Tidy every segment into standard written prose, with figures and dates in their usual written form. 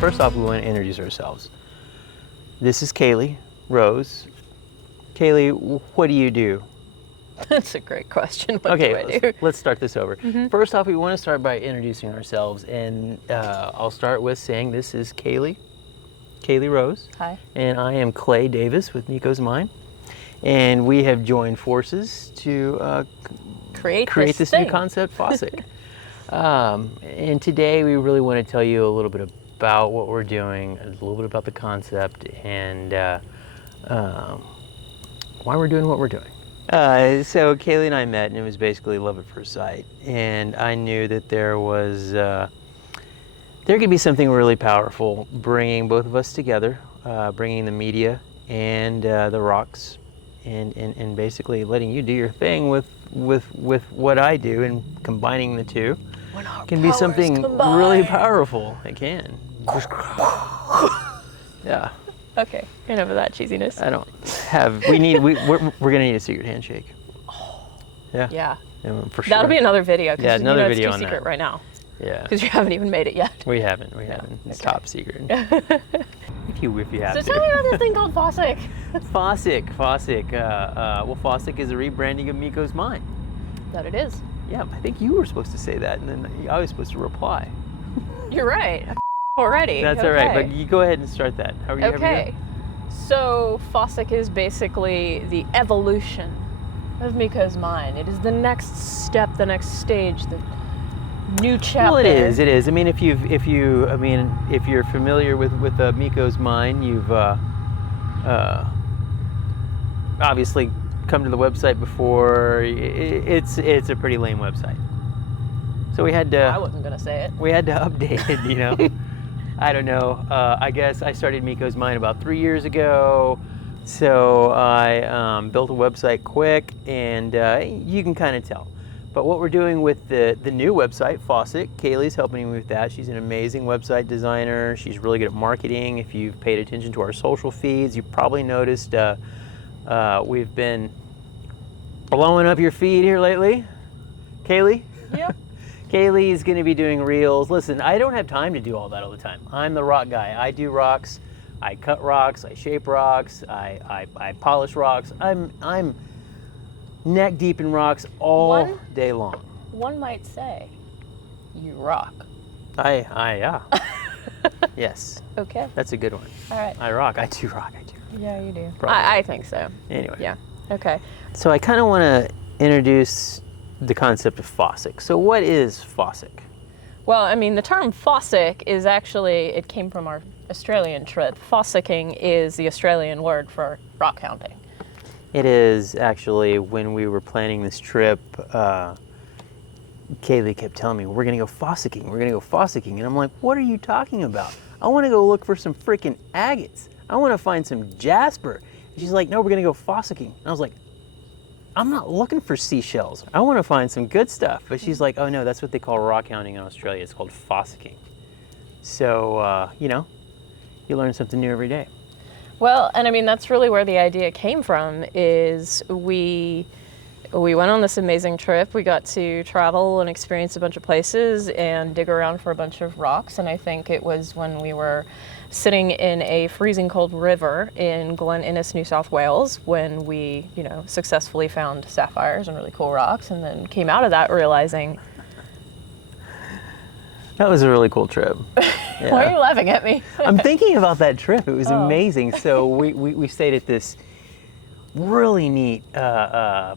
first off, we want to introduce ourselves. This is Kaili, Rose. Kaili, what do you do? That's a great question. What do I do? Let's start this over. First off, we want to start by introducing ourselves, and I'll start with saying this is Kaili Rose. Hi. And I am Clay Davis with Meeko's Mind. And we have joined forces to create this new concept, Fossick. And today we really want to tell you a little bit about what we're doing, a little bit about the concept, and why we're doing what we're doing. So Kaili and I met, and it was basically love at first sight. And I knew that there could be something really powerful bringing both of us together, bringing the media and the rocks, and basically letting you do your thing with what I do, and combining the two can be something really powerful. It can. Yeah. Okay, enough of that cheesiness. I don't have. We're gonna need a secret handshake. Yeah. For sure. That'll be another video. Yeah, another video it's on too secret that. right now. Yeah. Because you haven't even made it yet. We haven't. It's top secret. if you have So to. tell me about this thing called Fossick. Fossick. Well, Fossick is a rebranding of Meeko's Mind. That it is. Yeah, I think you were supposed to say that, and then I was supposed to reply. You're right. Already. That's all right, but you go ahead and start that. How are you? Okay. So Fossick is basically the evolution of Meeko's Mind. It is the next step, the next stage, the new chapter. Well, it is. I mean, if you're familiar with Meeko's Mind, you've obviously come to the website before. It's a pretty lame website. So we had to. I wasn't gonna say it. We had to update it, you know. I don't know. I guess I started Meeko's Mind about 3 years ago. So I built a website quick, and you can kind of tell. But what we're doing with the new website, Fossick, Kaili's helping me with that. She's an amazing website designer. She's really good at marketing. If you've paid attention to our social feeds, you've probably noticed we've been blowing up your feed here lately. Kaili? Yep. Kaili is going to be doing reels. Listen, I don't have time to do all that all the time. I'm the rock guy. I do rocks. I cut rocks. I shape rocks. I polish rocks. I'm neck deep in rocks all day long. One might say, you rock. Yeah. Yes. Okay. That's a good one. All right. I rock. I do rock. Yeah, you do. Probably. I think so. Anyway. Yeah. Okay. So I kind of want to introduce the concept of Fossick. So what is Fossick? Well, I mean, the term Fossick is actually, it came from our Australian trip. Fossicking is the Australian word for rock hounding. It is actually, when we were planning this trip, Kaili kept telling me, we're going to go fossicking. And I'm like, what are you talking about? I want to go look for some freaking agates. I want to find some jasper. And she's like, no, we're going to go fossicking. And I was like, I'm not looking for seashells. I want to find some good stuff. But she's like, oh no, that's what they call rock hounding in Australia. It's called fossicking. So, you learn something new every day. Well, and I mean, that's really where the idea came from, is we went on this amazing trip. We got to travel and experience a bunch of places and dig around for a bunch of rocks. And I think it was when we were sitting in a freezing cold river in Glen Innes, New South Wales, when we, successfully found sapphires and really cool rocks, and then came out of that realizing... That was a really cool trip. Yeah. Why are you laughing at me? I'm thinking about that trip. It was amazing. So we stayed at this really neat.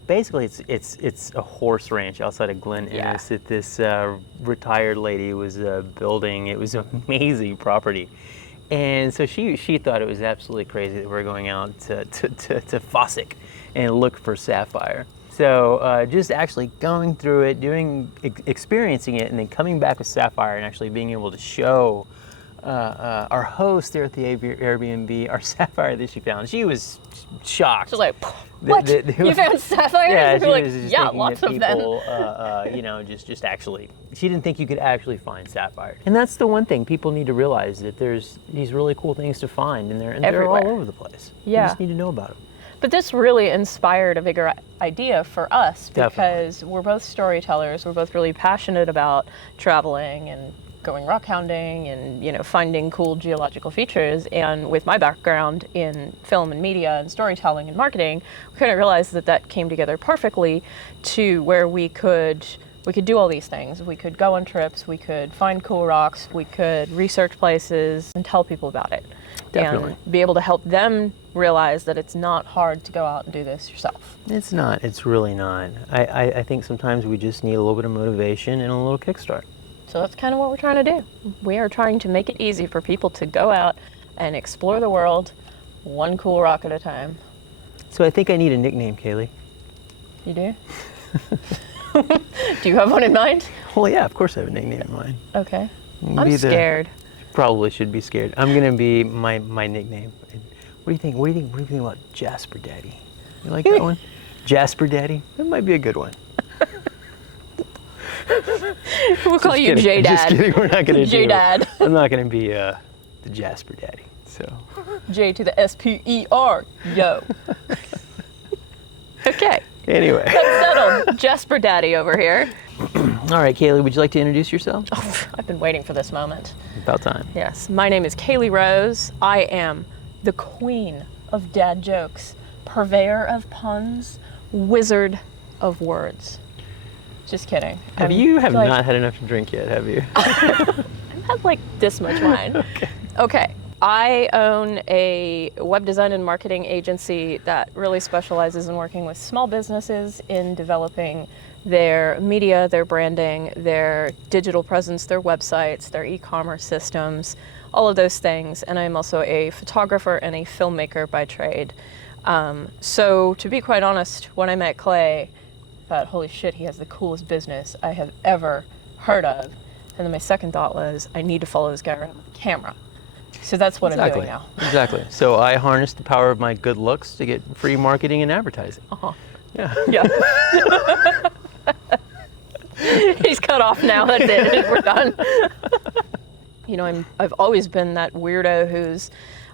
Basically, it's a horse ranch outside of Glen Innes that this retired lady was building. It was an amazing property, and so she thought it was absolutely crazy that we're going out to Fossick and look for sapphire. So just actually going through it, experiencing it, and then coming back with sapphire and actually being able to show our host there at the Airbnb our sapphire that she found. She was shocked. She was like, what? You found sapphires? Yeah, she was like, yeah, lots of people, just actually, she didn't think you could actually find sapphire. And that's the one thing people need to realize, that there's these really cool things to find, and they're all over the place. Yeah. You just need to know about them. But this really inspired a bigger idea for us, because Definitely. we're both storytellers. We're both really passionate about traveling and going rock hounding and, you know, finding cool geological features. And with my background in film and media and storytelling and marketing, we kind of realized that that came together perfectly to where we could do all these things. We could go on trips, we could find cool rocks, we could research places and tell people about it. Definitely. And be able to help them realize that it's not hard to go out and do this yourself. It's not. It's really not. I think sometimes we just need a little bit of motivation and a little kickstart. So that's kind of what we're trying to do. We are trying to make it easy for people to go out and explore the world one cool rock at a time. So I think I need a nickname, Kaili. You do? Do you have one in mind? Well, yeah, of course I have a nickname in mind. Okay. I'm scared. Probably should be scared. I'm gonna be my nickname. What do you think? What do you think about Jasper Daddy? You like that one? Jasper Daddy? That might be a good one. We'll call you kidding. J-Dad. Just kidding. We're not gonna J-Dad. I'm not gonna be the Jasper Daddy. So. J to the S-P-E-R. Yo. Okay. Anyway. That's settled. Jasper Daddy over here. All right, Kaili, would you like to introduce yourself? Oh, I've been waiting for this moment. About time. Yes. My name is Kaili Rose. I am the queen of dad jokes, purveyor of puns, wizard of words. Just kidding. You have not had enough to drink yet, have you? I've had like this much wine. Okay. I own a web design and marketing agency that really specializes in working with small businesses in developing their media, their branding, their digital presence, their websites, their e-commerce systems, all of those things. And I'm also a photographer and a filmmaker by trade. So to be quite honest, when I met Clay, I thought, holy shit, he has the coolest business I have ever heard of. And then my second thought was, I need to follow this guy around with a camera. So that's what I'm doing now. Exactly. So I harnessed the power of my good looks to get free marketing and advertising. Yeah. Yeah. He's cut off now. That's it. We're done. You know, I've always been that weirdo who's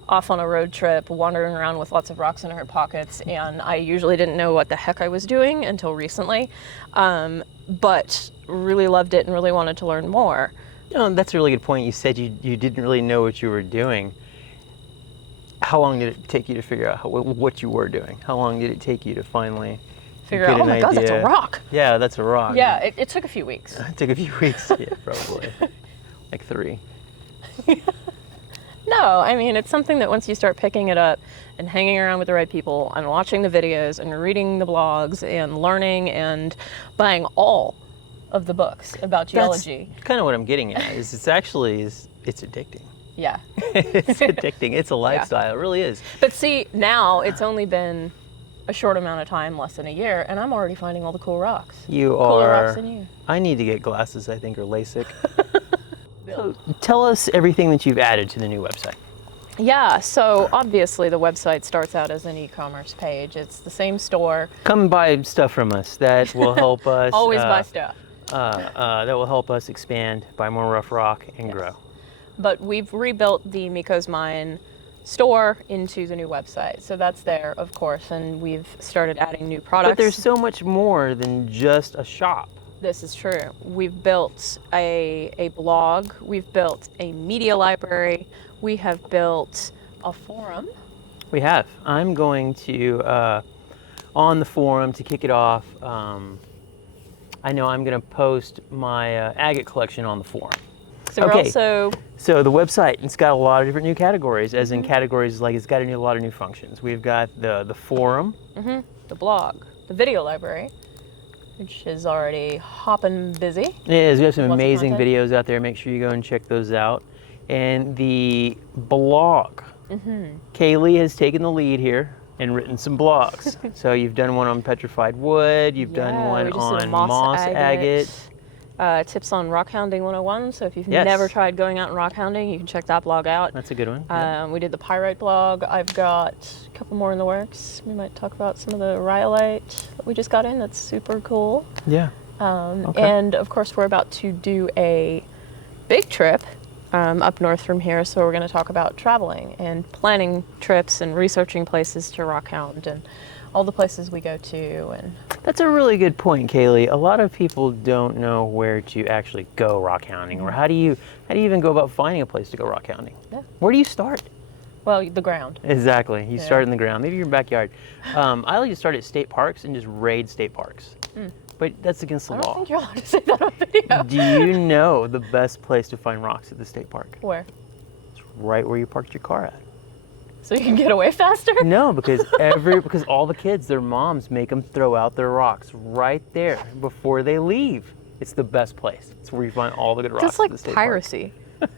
off on a road trip, wandering around with lots of rocks in her pockets, and I usually didn't know what the heck I was doing until recently, but really loved it and really wanted to learn more. You know, that's a really good point. You said you didn't really know what you were doing. How long did it take you to figure out what you were doing? How long did it take you to finally figure out, oh my God, that's a rock. Yeah, that's a rock. Yeah, it took a few weeks. It took a few weeks, yeah, probably. Like 3. No, I mean, it's something that once you start picking it up and hanging around with the right people and watching the videos and reading the blogs and learning and buying all of the books about geology. That's kind of what I'm getting at, is it's addicting. Yeah. It's addicting. It's a lifestyle. Yeah. It really is. But see, now it's only been a short amount of time, less than a year, and I'm already finding all the cool rocks. Cooler rocks than you. I need to get glasses, I think, or LASIK. So tell us everything that you've added to the new website. Yeah, so obviously the website starts out as an e-commerce page. It's the same store. Come buy stuff from us. That will help us. Always buy stuff. That will help us expand, buy more rough rock, and grow. But we've rebuilt the Meeko's Mine store into the new website. So that's there, of course, and we've started adding new products. But there's so much more than just a shop. This is true. We've built a blog. We've built a media library. We have built a forum. We have. I'm going to, on the forum, to kick it off, I know I'm going to post my agate collection on the forum. So we're also... So the website, it's got a lot of different new categories, as in categories like it's got a lot of new functions. We've got the forum. The blog. The video library, which is already hopping busy. It is. We have some amazing videos out there. Make sure you go and check those out. And the blog. Kaili has taken the lead here and written some blogs. So you've done one on petrified wood. You've done one on moss agate. Tips on rock hounding 101. So if you've never tried going out and rock hounding, you can check that blog out. That's a good one. We did the pyrite blog. I've got a couple more in the works. We might talk about some of the rhyolite that we just got in. That's super cool. Yeah. And of course, we're about to do a big trip up north from here. So we're going to talk about traveling and planning trips and researching places to rock hound and all the places we go to. And That's a really good point, Kaili. A lot of people don't know where to actually go rock hounding, or how do you even go about finding a place to go rock hounding? Yeah. Where do you start? Well, the ground. Exactly. You start in the ground, maybe your backyard. I like to start at state parks and just raid state parks. But that's against the I law. don't think you're allowed to say that on video. Do you know the best place to find rocks at the state park? Where? It's right where you parked your car at. So you can get away faster? No, because because all the kids, their moms make them throw out their rocks right there before they leave. It's the best place. It's where you find all the good rocks. That's at the like state piracy. Park.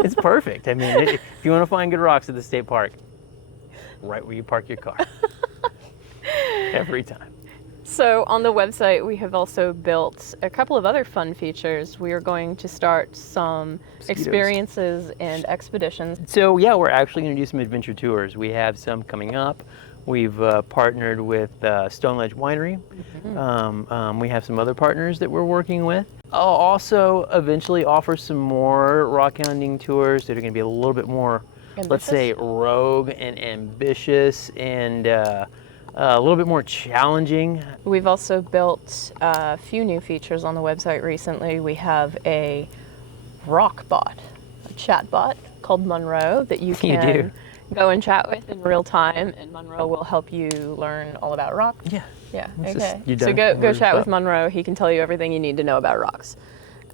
It's perfect. I mean, if you want to find good rocks at the state park, right where you park your car. Every time. So on the website, we have also built a couple of other fun features. We are going to start some experiences and expeditions. So yeah, we're actually going to do some adventure tours. We have some coming up. We've partnered with Stone Ledge Winery. We have some other partners that we're working with. I'll also eventually offer some more rock hounding tours that are going to be a little bit more, let's say, rogue and ambitious and a little bit more challenging. We've also built a few new features on the website recently. We have a rock bot, a chat bot called Monroe that you can go and chat with in real time, and Monroe will help you learn all about rocks. Yeah. Yeah, It's okay. just, So go chat with Monroe. He can tell you everything you need to know about rocks.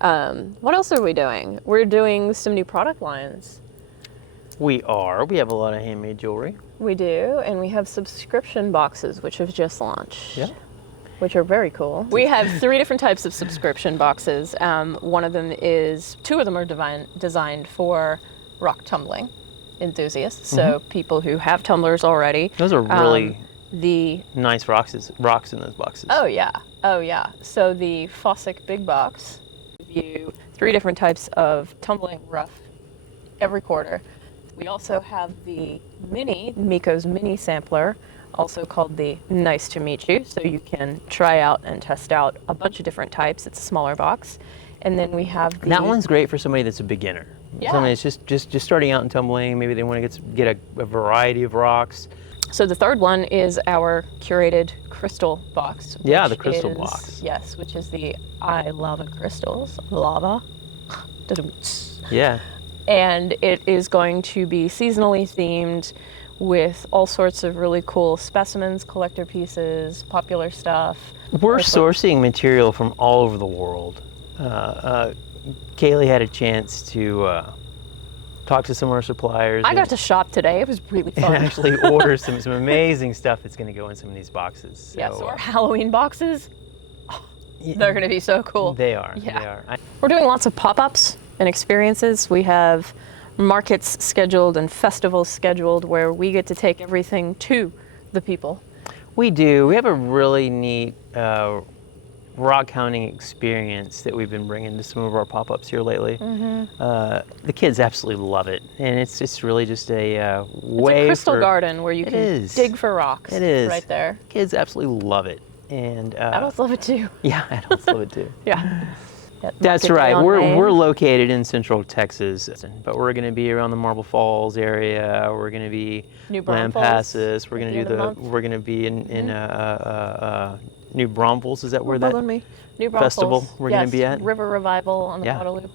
What else are we doing? We're doing some new product lines. We have a lot of handmade jewelry. We do, and we have subscription boxes, which have just launched. Yeah. Which are very cool. We have 3 different types of subscription boxes. One of them is, 2 of them are designed for rock tumbling enthusiasts, so people who have tumblers already. Those are really nice rocks in those boxes. Oh yeah. So the Fossick Big Box gives you 3 different types of tumbling rough every quarter. We also have the Meeko's mini sampler, also called the Nice to Meet You, so you can try out and test out a bunch of different types. It's a smaller box. And then we have That one's great for somebody that's a beginner. Yeah. Somebody that's just starting out in tumbling. Maybe they want to get a variety of rocks. So the third one is our curated crystal box. Yeah, the crystal box. Yes, which is the I Lava Crystals. Lava. Yeah. And it is going to be seasonally themed with all sorts of really cool specimens, collector pieces, popular stuff. We're sourcing material from all over the world. Kaili had a chance to talk to some of our suppliers. I got to shop today. It was really fun. And actually order some amazing stuff that's going to go in some of these boxes. So, yeah, so our Halloween boxes, they're going to be so cool. They are. Yeah. They are. We're doing lots of pop-ups and experiences. We have markets scheduled and festivals scheduled where we get to take everything to the people. We do. We have a really neat rock hounding experience that we've been bringing to some of our pop-ups here lately. The kids absolutely love it, and it's really just a way. It's a crystal garden where you can dig for rocks. It is right there. Kids absolutely love it, and adults love it too. Yeah, adults love it too. Yeah. That's right. We're located in Central Texas, but we're going to be around the Marble Falls area. We're going to be New Lampasas. We're going to be in New Braunfels. Is that where that New festival we're going to be at? River Revival on the Guadalupe.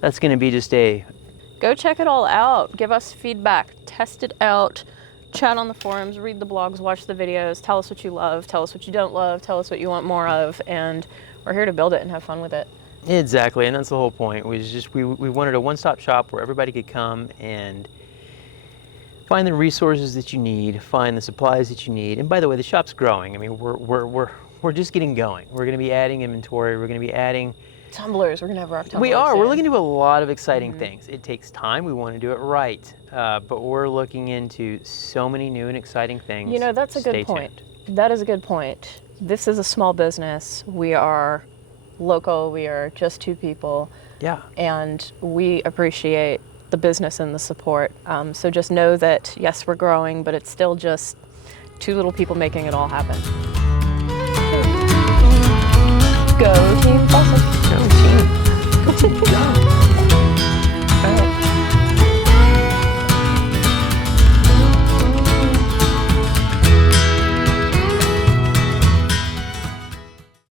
That's going to be just Go check it all out. Give us feedback. Test it out. Chat on the forums. Read the blogs. Watch the videos. Tell us what you love. Tell us what you don't love. Tell us what you want more of. And we're here to build it and have fun with it. Exactly, and that's the whole point. We wanted a one-stop shop where everybody could come and find the resources that you need, find the supplies that you need. And by the way, the shop's growing. I mean, we're just getting going. We're going to be adding inventory. We're going to be adding tumblers. We're going to have rock tumblers. We are. We're looking to do a lot of exciting things. It takes time. We want to do it right, but we're looking into so many new and exciting things. You know, that's a good point. That is a good point. This is a small business. We are local. We are just 2 people. Yeah. And we appreciate the business and the support. So just know that, yes, we're growing, but it's still just 2 little people making it all happen. Go Team Fossick!